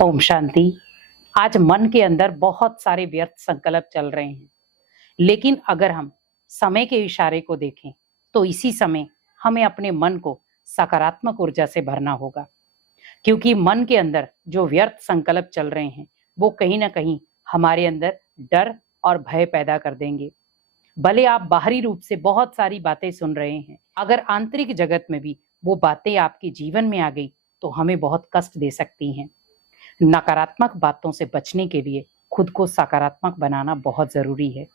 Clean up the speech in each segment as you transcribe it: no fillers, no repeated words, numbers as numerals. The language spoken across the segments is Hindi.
ओम शांति। आज मन के अंदर बहुत सारे व्यर्थ संकल्प चल रहे हैं, लेकिन अगर हम समय के इशारे को देखें तो इसी समय हमें अपने मन को सकारात्मक ऊर्जा से भरना होगा। क्योंकि मन के अंदर जो व्यर्थ संकल्प चल रहे हैं वो कहीं ना कहीं हमारे अंदर डर और भय पैदा कर देंगे। भले आप बाहरी रूप से बहुत सारी बातें सुन रहे हैं, अगर आंतरिक जगत में भी वो बातें आपके जीवन में आ गई तो हमें बहुत कष्ट दे सकती हैं। नकारात्मक बातों से बचने के लिए खुद को सकारात्मक बनाना बहुत जरूरी है।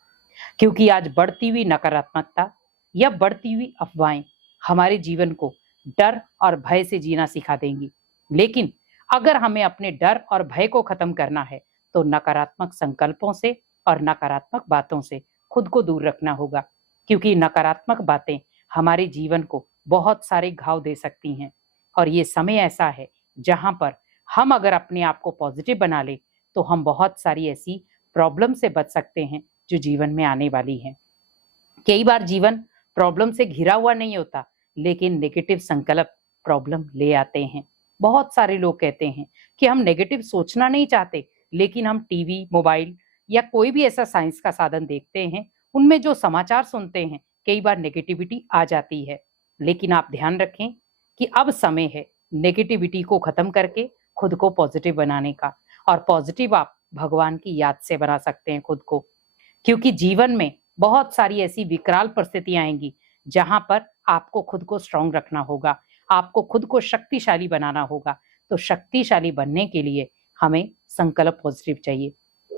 क्योंकि आज बढ़ती हुई नकारात्मकता या बढ़ती हुई अफवाहें हमारे जीवन को डर और भय से जीना सिखा देंगी। लेकिन अगर हमें अपने डर और भय को खत्म करना है तो नकारात्मक संकल्पों से और नकारात्मक बातों से खुद को दूर रखना होगा। क्योंकि नकारात्मक बातें हमारे जीवन को बहुत सारे घाव दे सकती हैं। और ये समय ऐसा है जहां पर हम अगर अपने आप को पॉजिटिव बना ले तो हम बहुत सारी ऐसी प्रॉब्लम से बच सकते हैं जो जीवन में आने वाली है। कई बार जीवन प्रॉब्लम से घिरा हुआ नहीं होता, लेकिन नेगेटिव संकल्प प्रॉब्लम ले आते हैं। बहुत सारे लोग कहते हैं कि हम नेगेटिव सोचना नहीं चाहते, लेकिन हम टीवी, मोबाइल या कोई भी ऐसा साइंस का साधन देखते हैं, उनमें जो समाचार सुनते हैं, कई बार नेगेटिविटी आ जाती है। लेकिन आप ध्यान रखें कि अब समय है नेगेटिविटी को खत्म करके खुद को पॉजिटिव बनाने का। और पॉजिटिव आप भगवान की याद से बना सकते हैं खुद को। क्योंकि जीवन में बहुत सारी ऐसी विकराल परिस्थितियां आएंगी जहां पर आपको खुद को स्ट्रांग रखना होगा, आपको खुद को शक्तिशाली बनाना होगा। तो शक्तिशाली बनने के लिए हमें संकल्प पॉजिटिव चाहिए।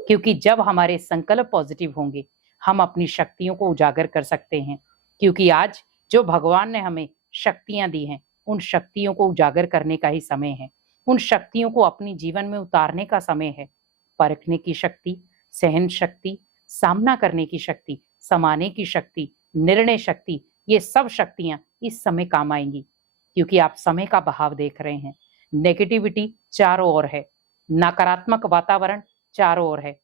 क्योंकि जब हमारे संकल्प पॉजिटिव होंगे हम अपनी शक्तियों को उजागर कर सकते हैं। क्योंकि आज जो भगवान ने हमें शक्तियां दी हैं उन शक्तियों को उजागर करने का ही समय है। उन शक्तियों को अपनी जीवन में उतारने का समय है। परखने की शक्ति, सहन शक्ति, सामना करने की शक्ति, समाने की शक्ति, निर्णय शक्ति, ये सब शक्तियां इस समय काम आएंगी। क्योंकि आप समय का बहाव देख रहे हैं। नेगेटिविटी चारों ओर है, नकारात्मक वातावरण चारों ओर है।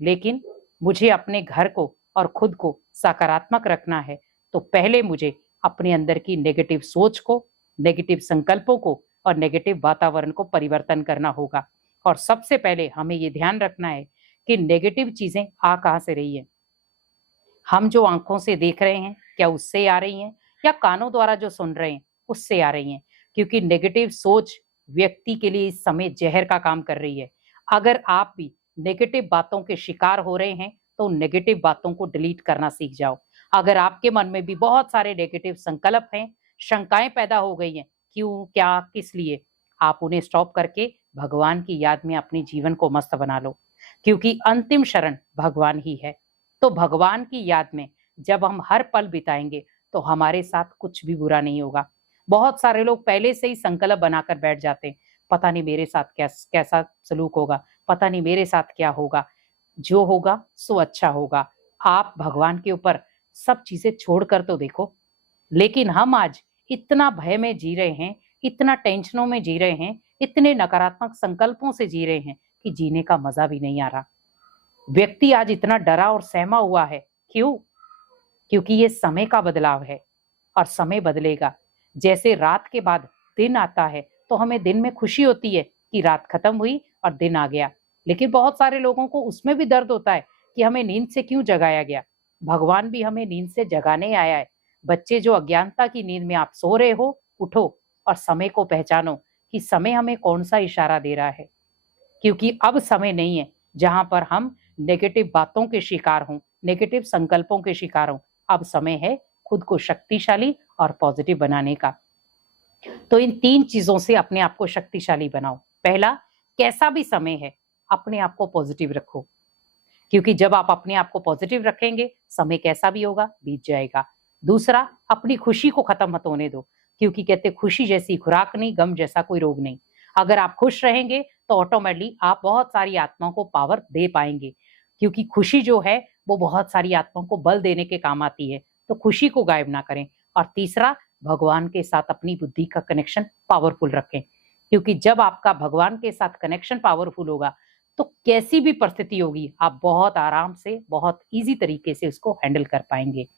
लेकिन मुझे अपने घर को और खुद को सकारात्मक रखना है तो पहले मुझे अपने अंदर की नेगेटिव सोच को, नेगेटिव संकल्पों को और नेगेटिव वातावरण को परिवर्तन करना होगा। और सबसे पहले हमें ये ध्यान रखना है कि नेगेटिव चीजें आ कहां से रही है। हम जो आंखों से देख रहे हैं क्या उससे आ रही हैं, या कानों द्वारा जो सुन रहे हैं उससे आ रही हैं। क्योंकि नेगेटिव सोच व्यक्ति के लिए इस समय जहर का काम कर रही है। अगर आप भी नेगेटिव बातों के शिकार हो रहे हैं तो नेगेटिव बातों को डिलीट करना सीख जाओ। अगर आपके मन में भी बहुत सारे नेगेटिव संकल्प हैं, शंकाएं पैदा हो गई हैं, क्यों, क्या, किस लिए, आप उन्हें स्टॉप करके भगवान की याद में अपने जीवन को मस्त बना लो। क्योंकि अंतिम शरण भगवान ही है। तो भगवान की याद में जब हम हर पल बिताएंगे तो हमारे साथ कुछ भी बुरा नहीं होगा। बहुत सारे लोग पहले से ही संकल्प बनाकर बैठ जाते हैं, पता नहीं मेरे साथ कैसा सलूक होगा, पता नहीं मेरे साथ क्या होगा। जो होगा सो अच्छा होगा। आप भगवान के ऊपर सब चीजें छोड़कर तो देखो। लेकिन हम आज इतना भय में जी रहे हैं, इतना टेंशनों में जी रहे हैं, इतने नकारात्मक संकल्पों से जी रहे हैं कि जीने का मजा भी नहीं आ रहा। व्यक्ति आज इतना डरा और सहमा हुआ है, क्यों? क्योंकि ये समय का बदलाव है और समय बदलेगा। जैसे रात के बाद दिन आता है तो हमें दिन में खुशी होती है कि रात खत्म हुई और दिन आ गया। लेकिन बहुत सारे लोगों को उसमें भी दर्द होता है कि हमें नींद से क्यों जगाया गया। भगवान भी हमें नींद से जगाने आया है। बच्चे जो अज्ञानता की नींद में आप सो रहे हो, उठो और समय को पहचानो कि समय हमें कौन सा इशारा दे रहा है। क्योंकि अब समय नहीं है जहां पर हम नेगेटिव बातों के शिकार हों, नेगेटिव संकल्पों के शिकार हों। अब समय है खुद को शक्तिशाली और पॉजिटिव बनाने का। तो इन तीन चीजों से अपने आप को शक्तिशाली बनाओ। पहला, कैसा भी समय है अपने आप को पॉजिटिव रखो। क्योंकि जब आप अपने आप को पॉजिटिव रखेंगे समय कैसा भी होगा बीत जाएगा। दूसरा, अपनी खुशी को खत्म मत होने दो। क्योंकि कहते खुशी जैसी खुराक नहीं, गम जैसा कोई रोग नहीं। अगर आप खुश रहेंगे तो ऑटोमेटिकली आप बहुत सारी आत्माओं को पावर दे पाएंगे। क्योंकि खुशी जो है वो बहुत सारी आत्माओं को बल देने के काम आती है। तो खुशी को गायब ना करें। और तीसरा, भगवान के साथ अपनी बुद्धि का कनेक्शन पावरफुल रखें। क्योंकि जब आपका भगवान के साथ कनेक्शन पावरफुल होगा तो कैसी भी परिस्थिति होगी आप बहुत आराम से, बहुत इजी तरीके से उसको हैंडल कर पाएंगे।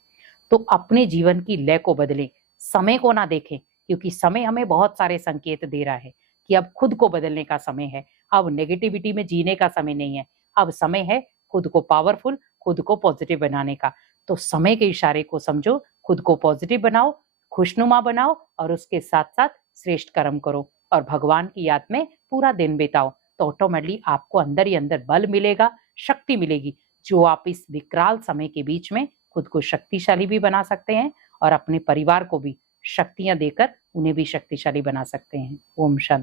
तो अपने जीवन की लय को बदलें, समय को ना देखें। क्योंकि समय हमें बहुत सारे संकेत दे रहा है कि अब खुद को बदलने का समय है। अब नेगेटिविटी में जीने का समय नहीं है। अब समय है खुद को पावरफुल, खुद को पॉजिटिव बनाने का। तो समय के इशारे को समझो, खुद को पॉजिटिव बनाओ, खुशनुमा बनाओ और उसके साथ-साथ श्रेष्ठ कर्म करो और भगवान की याद में पूरा दिन बिताओ। तो ऑटोमेटिकली आपको अंदर ही अंदर बल मिलेगा, शक्ति मिलेगी, जो आप इस विकराल समय के बीच में खुद को शक्तिशाली भी बना सकते हैं और अपने परिवार को भी शक्तियाँ देकर उन्हें भी शक्तिशाली बना सकते हैं। ओम शांति।